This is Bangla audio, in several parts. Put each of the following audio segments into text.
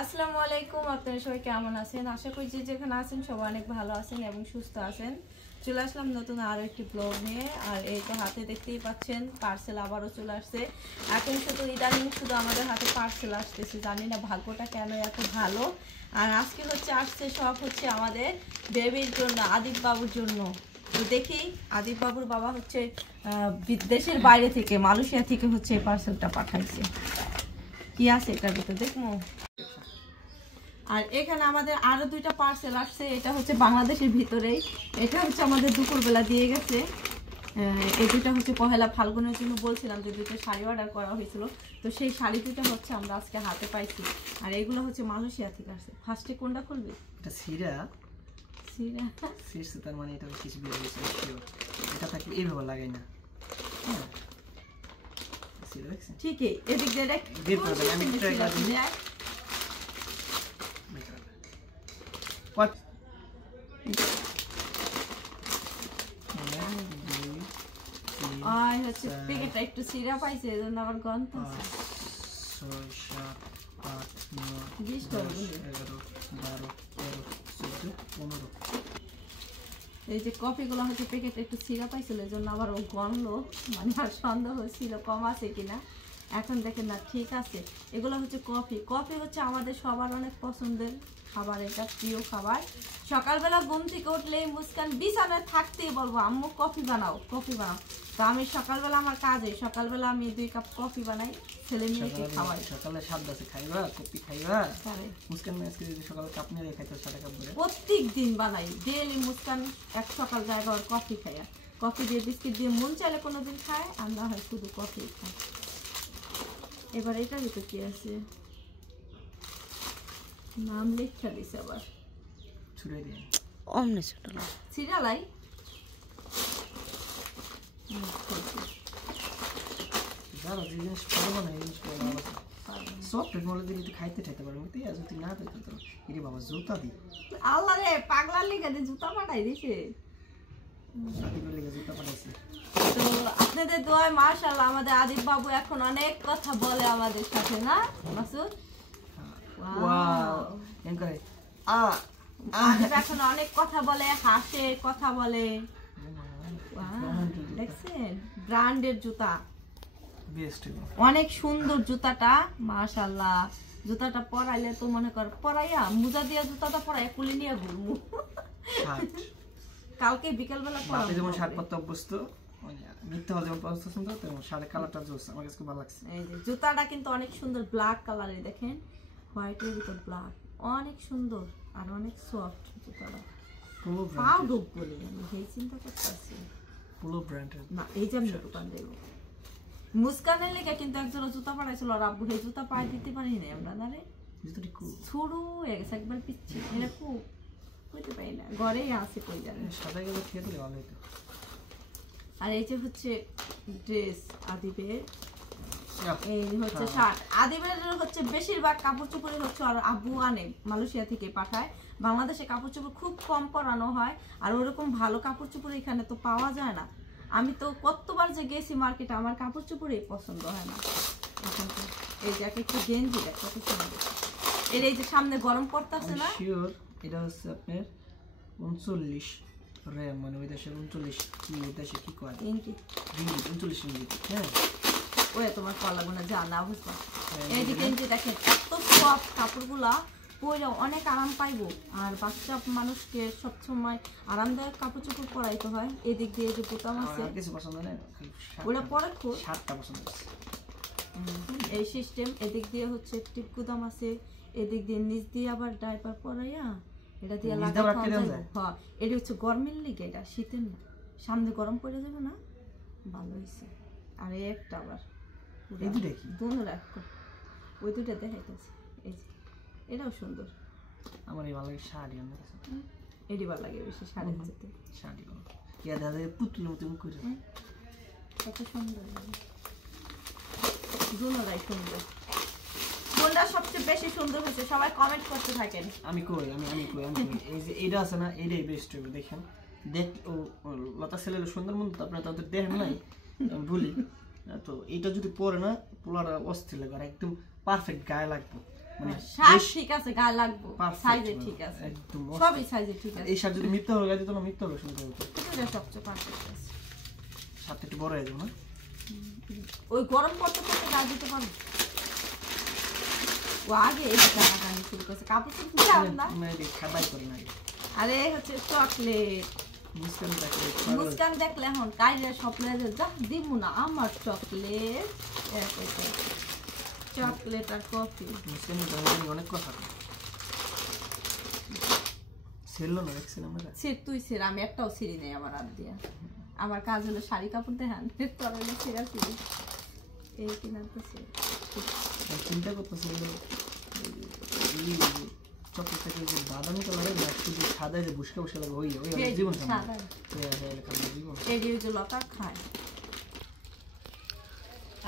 আসসালামু আলাইকুম, আপনারা সবাই কেমন আছেন? আশা করি যে যেখানে আছেন সবাই অনেক ভালো আছেন এবং সুস্থ আছেন। চলে আসলাম নতুন আরও একটি ব্লগ নিয়ে। আর এই তো হাতে দেখতেই পাচ্ছেন পার্সেল আবারও চলে আসছে। এখন শুধু ইদানিং শুধু আমাদের হাতে পার্সেল আসতেছে, জানি না ভাগ্যটা কেন এত ভালো। আর আজকে আসছে সব আমাদের বেবির জন্য, আদিব বাবুর জন্য। তো দেখি আদিব বাবুর বাবা দেশের বাইরে থেকে, মালয়েশিয়া থেকে এই পার্সেলটা পাঠাইছে। কি আছে এটার ভিতরে দেখবো। আর এখানে আমাদের আরো দুইটা পার্সেল আসছে। এটা বাংলাদেশের ভিতরেই, এটা আমাদের দুপুরবেলা দিয়ে গেছে। এই দুইটা পহেলা ফাল্গুনের জন্য বলছিলাম যে দুইটা শাড়ি অর্ডার করা হয়েছিল, তো সেই শাড়ি দুটো আমরা আজকে হাতে পাইছি। আর এগুলো মালয়েশিয়া থেকে আসছে। ফার্স্টে কোনটা খুলবে? এটা সিরা সিরা সিরছে, তার মানে এটা কিছু বের হয়েছে। এটা থাকলে এইভাবে লাগাই না। হ্যাঁ সিরা দেখছেন ঠিকই, এদিক দিয়ে দেখ বের করে দেন। আমি ট্রাই করে দিই। কত প্যাকেটটা একটু সিরা পাইছে, এজন্য আবার গন্ধ আছে। 6 7 8 9 10 11 12 13 14 15। এই যে কফিগুলো প্যাকেটে একটু সিরা পাইছিল, এজন্য আবার ও গন্ধ, মানে আর সন্দেহ হয়েছিল কম আছে কিনা। এখন দেখেন না, ঠিক আছে। এগুলো কফি। কফি আমাদের সবার অনেক পছন্দের খাবার, এটা প্রিয় খাবার। সকালবেলা ঘুম থেকে উঠলেই মুস্কান বিছানায় থাকতেই বলবো আম্মু কফি বানাও, কফি বানাও। তো আমি সকালবেলা আমার কাজে, সকালবেলা আমি 2 কাপ কফি বানাই, ছেলে মেয়েকে খাওয়াই। সকালে 7 10 খাইবা কফি খাইবা। মুস্কান আজকে যদি সকালে কাপ নিয়ে খাইতো 7 কাপ করে প্রত্যেক দিন বানাই। ডেইলি মুস্কান এক সকাল জায়গা আর কফি খায়, কফি দিয়ে বিস্কিট দিয়ে মন চাইলে কোনোদিন খায়, আর না হয় শুধু কফি খায়। এবার এটার ভিতরে কি আছে? নাম লেখা দিছে আবার, ছুড়ে দিয়ে অমনে ছোটলা সিরালাই। যারা যে জিনিস পারবো না এই জিনিস সব টেকনোলজি দিয়ে খাইতে ঠাইতে পারবো, তুই আজ তুই না পেতো তো এরে বাবা জুতা দি। আল্লাহ রে, পাগলার লিগা দিয়ে জুতা পাঠাই দিছে। আদিবের লিগা জুতা পাঠাইছে। তো আপনাদের দোয়ায় মাশাআল্লাহ আমাদের আদিব বাবু এখন অনেক কথা বলে আমাদের সাথে, না মাসুদ? ওয়াও এনকাই আদিব এখন অনেক কথা বলে, হাসে, কথা বলে। দেখছেন ব্র্যান্ডের জুতা, বেস্ট অনেক সুন্দর জুতাটা মাশাআল্লাহ। জুতাটা পরাইলে তো মনে কর পরাইয়া মুজা দিয়া জুতাটা পরাইয়া কুলি নিয়ে ঘুরমু। কালকে বিকালবেলা পরাবো। যেমন শার্ট পরতে অভ্যস্ত, মানে মিথ্যা হল যেমন পছন্দ, তেমন শার্টের কালারটা জোস, আমার কাছে ভালো লাগছে। এই যে জুতাটা কিন্তু অনেক সুন্দর, ব্ল্যাক কালারের, দেখেন হোয়াইটের ভিতর ব্ল্যাক, অনেক সুন্দর আর অনেক সফট জুতাটা। পাও ডুব বলি আমি এই চিন্তা করতেছি। পুরো ব্র্যান্ডের না, এই যে আমি দোকান দেব মুস্কানের লেগে কিন্তু একজোড়া জুতা পাঠাইছিল, আর আব্বু এই জুতা পায়ে দিতে পারি না আমরা। না রে জুতাটি খুব ছোট হয়ে গেছে, একবার পিচ্ছি, এটা খুব হইতে পারি না, ঘরেই আছে কই জানি। সাদা গেলে খেয়ে দিলে ভালো হতো। আর এই যে ড্রেস আদিবের, এই শার্ট আদিবের বেশিরভাগ কাপড় চোপড় আর আব্বু আনে মালয়েশিয়া থেকে পাঠায়। বাংলাদেশে কাপড় চোপড় খুব কম পরানো হয়, আর ওরকম ভালো কাপড় চোপড় এখানে তো পাওয়া যায় না। আমি তো কতবার যে গেছি মার্কেটে, আমার কাপড় চোপড়ই পছন্দ হয় না। এখন তো এই যে একটা গেঞ্জি কত সুন্দর, এর এই যে সামনে গরম পড়তেছে না, শিওর এটা হচ্ছে আপনার 39 র্যাম, মানে ওই দেশে 39 কি ওই দেশে কি কয় ইঞ্চি 39 ইঞ্চি। হ্যাঁ ওই তোমার কলা গুনা জানা বুঝবা। এই যে গেঞ্জি দেখেন এত সফট, কাপড়গুলা পরে অনেক আরাম পাইবো। আর বাচ্চা মানুষকে সবসময় আরামদায়ক কাপড় চোপড় পরাইতে হয়। এদিক দিয়ে যে বোতাম আছে কিছু পছন্দ না, ওটা পরে খুব শার্টটা পছন্দ আছে। এই সিস্টেম, এদিক দিয়ে টিপ গুদাম আছে, এদিক দিয়ে নিচ দিয়ে আবার ডাইপার পরাইয়া এটা দিয়ে লাগাই খাওয়া যায়। হ্যাঁ, এটা গরমের লিগে, এটা শীতের না। সামনে গরম পড়ে যাবে না, ভালো হয়েছে। আর একটা আবার এই দুটো কি দুটো রাখো, ওই দুটো দেখাইতেছে। এই যে এটাও সুন্দর, আমার এই ভালো লাগে। শাড়ি আমার কাছে এডি ভালো লাগে বেশি শাড়ির সাথে। শাড়ি ভালো ইয়া দাদা পুতুলের মতো করে কত সুন্দর লাগে, দুটোটাই সুন্দর। কোনটা সবচেয়ে বেশি সুন্দর হয়েছে সবাই কমেন্ট করতে থাকেন। আমি কই এই যে এটা আছে না, এটাই বেস্ট হবে। দেখেন দেখ ও লতা ছেলের সুন্দর মন তো আপনারা তাদের দেখেন নাই, আমি বলি তো এটা যদি পরে না পোলার অস্থির লাগে, আর একদম পারফেক্ট গায়ে লাগবে মানে সাইজ ঠিক আছে গায়ে লাগবে সাইজে ঠিক আছে একদম সবই সাইজে ঠিক আছে এই শার্ট যদি মিথ্যা হয়ে যেত না মিথ্যা হবে সুন্দর হতো এটা সবচেয়ে পারফেক্ট আছে শার্টটা একটু বড় হয়ে যাবে না ওই গরম করতে করতে গায়ে দিতে পারবে ও আগে এই টাকাটা শুরু করছে কাপড় চোপড় দাম না মেয়েদের খাবাই করে না আরে হচ্ছে চকলেট মুস্কান দেখলে এখন কাইলে স্বপ্নে যা দিব না আমার চকলেট চকলেট আর কফি মুস্কান অনেক কথা ছিল না দেখছেন আমরা সির তুই সির আমি একটাও সিরি নেই আমার হাত দিয়া আমার কাজ হলো শাড়ি কাপড় দেখান তোর হলো সিরা সিরি এই কিনা তো সির চিন্তা করতেছিল চকলেটটাকে যে বাদামি কালারের লাস্টে যে সাদা যে বুসকা বুসকা লাগে ওই জীবন সাদা জীবন এই যে লতা খায়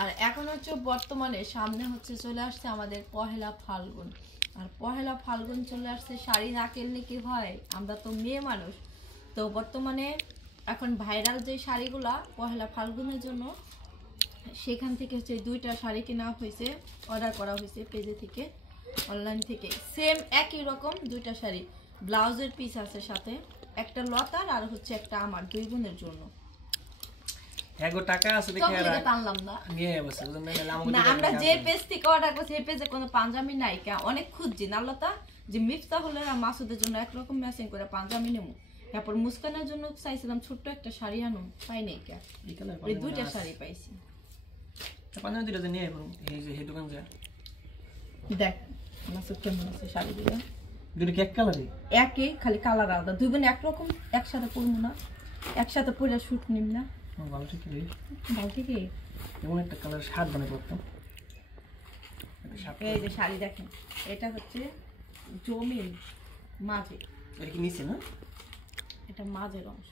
আর এখন হচ্ছে বর্তমানে সামনে হচ্ছে চলে আসছে আমাদের পহেলা ফাল্গুন আর পহেলা ফাল্গুন চলে আসছে শাড়ি না কিনলে কি হয় আমরা তো মেয়ে মানুষ তো বর্তমানে এখন ভাইরাল যে শাড়িগুলা পহেলা ফাল্গুনের জন্য সেখান থেকে হচ্ছে 2টা শাড়ি কেনা হয়েছে অর্ডার করা হয়েছে পেজে থেকে অনলাইন থেকে সেম একই রকম 2টা শাড়ি ব্লাউজের পিস আছে সাথে একটা লতার আর হচ্ছে একটা আমার 2 বোনের জন্য এগো টাকা আছে দেখে আর টানলাম না নিয়ে বসে বুঝেন না আমরা যে পেজ থেকে অর্ডার করছি এই পেজে কোনো পাঞ্জাবি নাই কা অনেক খুঁজছি না লতা যে মিফতা হলে আর মাসুদের জন্য একরকম ম্যাচিং করে পাঞ্জাবি নেবো তারপর মুস্কানের জন্য চাইছিলাম ছোট্ট একটা শাড়ি আনো পাই নাই কা এই 2টা শাড়ি পাইছি পাঞ্জাবি দিলে নিয়ে এখন এই যে এই দোকান যায় দেখ মাসুদ কেমন আছে শাড়ি দিলে দুটো এক কালারই একই খালি কালার আলাদা 2 বোন একরকম একসাথে পরবো না একসাথে পরে শুট নিম না ভালো ঠিক রে ভালো ঠিক এমন একটা কালার শার্ট বানাই করতাম এই যে শাড়ি দেখেন এটা হচ্ছে জমিন মাঝে এটা কি নিচে না এটা মাঝের অংশ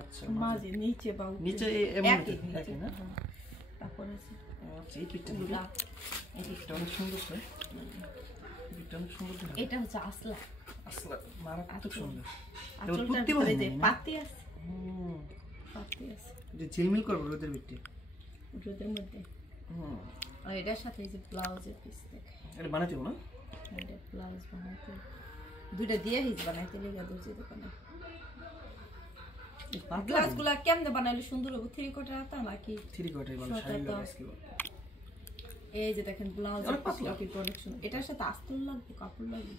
আচ্ছা মাঝে নিচে বা নিচে এমন একই না তারপর আছে আচ্ছা এই পিকটা এই পিকটা অনেক সুন্দর স্যার পিকটা অনেক সুন্দর এটা হচ্ছে আসলা আসলে মারাত্মক সুন্দর আঁচলটার ভিতরে যে পাতি আছে পাতি আছে যে ঝিলমিল করবে রোদের ভিতরে রোদের মধ্যে আর এটার সাথে এই যে ব্লাউজের পিস দেখে এটা বানাতে হবে না এটা ব্লাউজ বানাতে 2টা দিয়ে হিজ বানাইতে লেগে দর্জি দোকানে গ্লাসগুলা কেমনে বানাইলে সুন্দর হবে 3 কোয়ার্টার আতা নাকি 3 কোয়ার্টার ভালো শাড়ি লাগে কি এই যে দেখেন ব্লাউজ কিন্তু অনেক সুন্দর এটার সাথে আস্তর লাগবে কাপড় লাগবে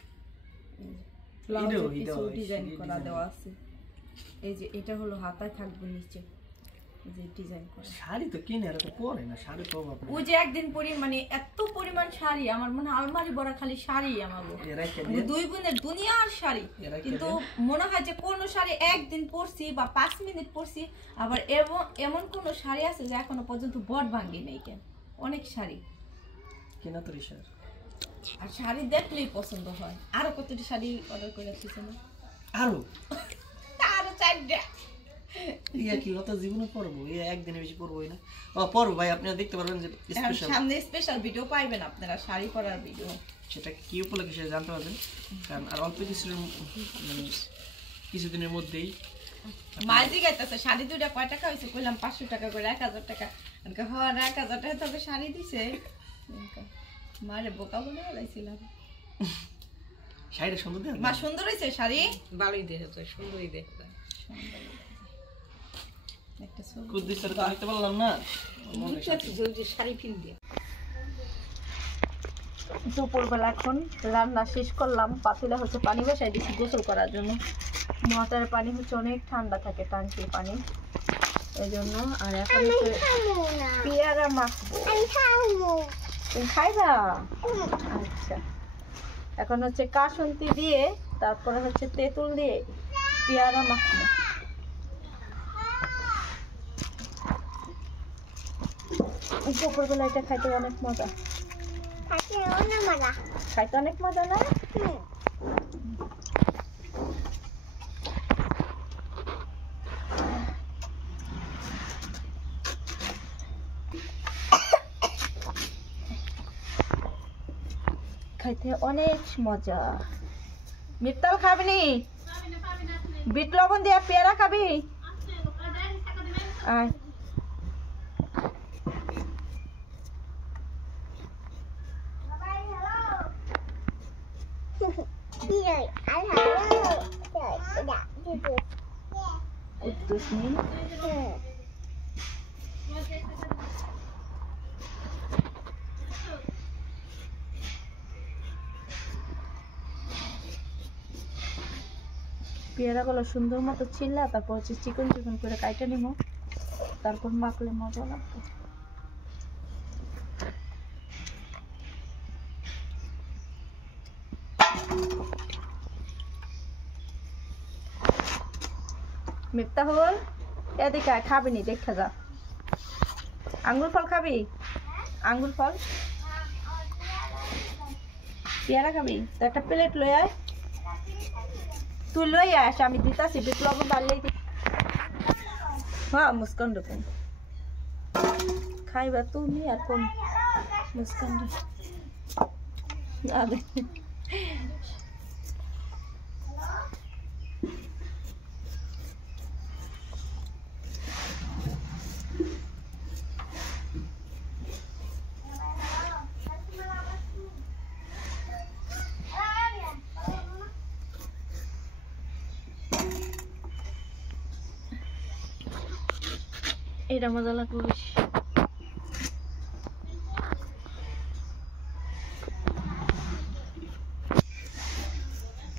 ব্লাউজের পিছু ডিজাইন করা দেওয়া আছে এই যে এটা হলো হাতায় থাকবে নিচে এই যে ডিজাইন করা শাড়ি তো কিনে আর তো পরে না শাড়ি তো আপনি ওই যে একদিন পরি মানে এত পরিমাণ শাড়ি আমার মনে আলমারি ভরা খালি শাড়ি আমার 2 বোনের দুনিয়ার শাড়ি কিন্তু মনে হয় যে কোন শাড়ি একদিন পরছি বা 5 মিনিট পরছি আবার এমন কোন শাড়ি আছে যে এখনো পর্যন্ত বট ভাঙি নেই কেন অনেক শাড়ি কেনা তো রিসার আর শাড়ি দেখলেই পছন্দ হয় আরো কতটি শাড়ি অর্ডার করে রাখতেছে না আরো 4টা ইয়া কি লতা জীবনে পড়বো এই একদিনে বেশি পড়বোই না পড়বো ভাই আপনারা দেখতে পারবেন যে স্পেশাল সামনে স্পেশাল ভিডিও পাইবেন আপনারা শাড়ি পরার ভিডিও সেটা কি উপলক্ষে সেটা জানতে পারবেন কারণ আর অল্প কিছুদিনের মধ্যেই মাঝি গাইতেছে শাড়ি 2টা কয় টাকা হয়েছে কইলাম 500 টাকা করে 1000 টাকা আমাকে হওয়ার 1000 টাকা তবে শাড়ি দিছে মারে বোকা বলে লাইছিলাম শাড়িটা সুন্দর দেখো মা সুন্দর হইছে শাড়ি ভালোই দেখতে সুন্দরই দেখতে একটা সুন্দর কুদ্দি স্যার তো দেখতে পারলাম না জলদি শাড়ি পিন দিয়ে দুপুরবেলা এখন রান্না শেষ করলাম পাতিলে হচ্ছে পানি বসাই দিচ্ছি গোসল করার জন্য মোটরের পানি হচ্ছে অনেক ঠান্ডা থাকে টাঙ্কির পানি এই জন্য আর এখন হচ্ছে পেয়ারা মাখবো তুমি খাইবা আচ্ছা এখন হচ্ছে কাসুন্তি দিয়ে তারপরে হচ্ছে তেঁতুল দিয়ে পেয়ারা মাখবো দুপুরবেলা এটা খাইতে অনেক মজা খাইতে অনেক মজা না খাইতে অনেক মজা মিত্তাল খাবি বিট লবণ দিয়ে পেয়ারা খাবি আয় কুদ্দুস নীল পেয়ারাগুলো সুন্দর মতো ছিলা তারপর হচ্ছে চিকন চিকন করে কাইটে নিব তারপর মাখলে মজা লাগবে মিফতাহুল এদিকে খাবি নি দেখা যা আঙ্গুর ফল খাবি আঙ্গুর ফল পেয়ারা খাবি তো একটা প্লেট লই আয় তুই লই আস আমি দিতাছি বিপ্লব বাড়লেই হ্যাঁ মুস্কান রকম খাইবা তুমি আর কম মুস্কান এটা মজা লাগবে বেশি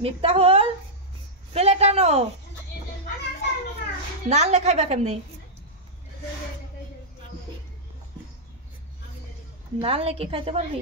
মিফতাহুল প্লেট আনো নালে খাইবা কেমনি নালে কি খাইতে পারবি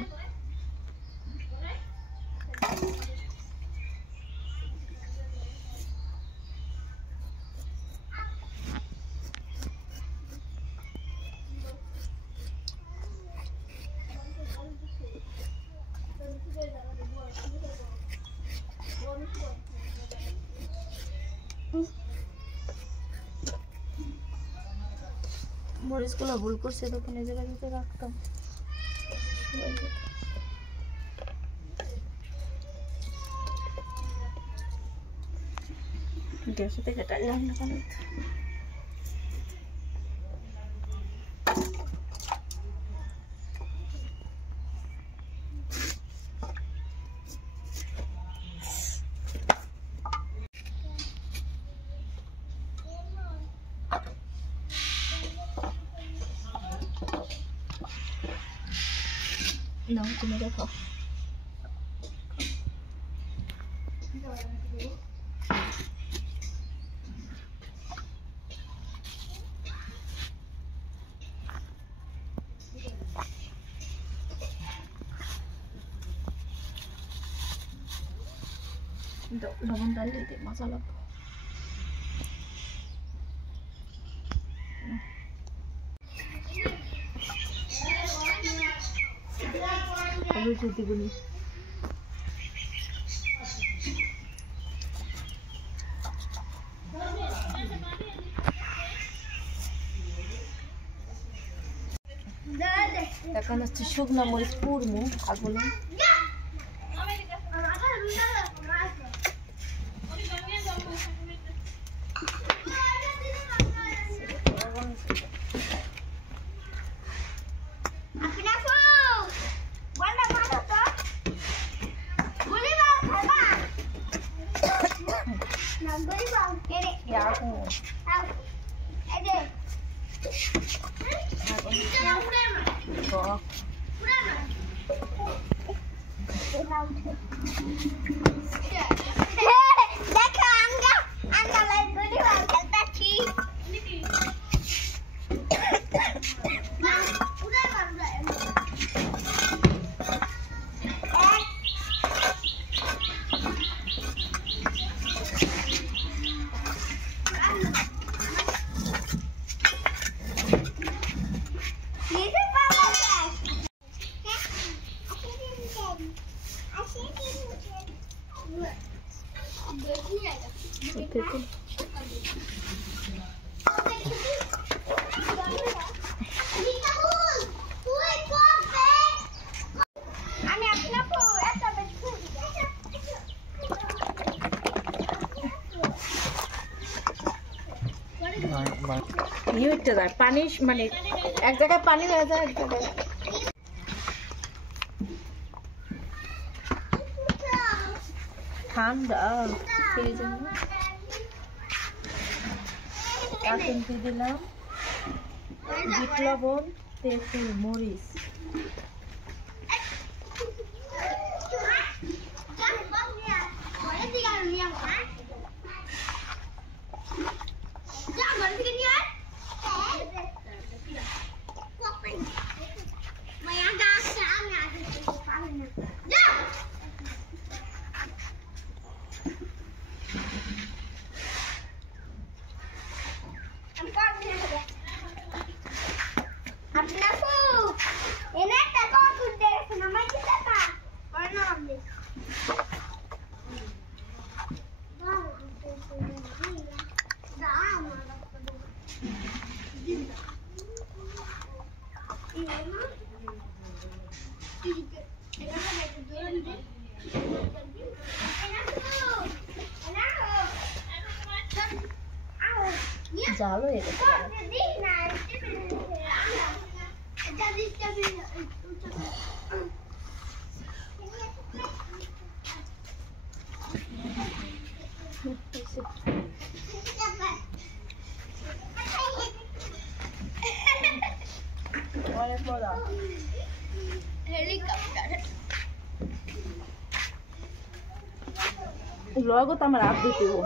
মরিচগুলো ভুল করছে তখন এই জায়গায় দিতে রাখতাম গ্যাসে থেকে টাইলাম না কেন No, তুমি দেখো লবণ ডাল দিতে মজা লাগবে দিগুনি এখন হচ্ছে শুকনো মরিচ পুরমু আগুনে পানি মানে এক জায়গায় পানি হয়ে যায় এক জায়গায় ঠান্ডা সেই জন্য এখন দিয়ে দিলাম বিট লবণ, তেঁতুল, মরিচ। জাল হয়ে গেছে। অনেক মজা। লগও তো আমার আপডেট দেবো।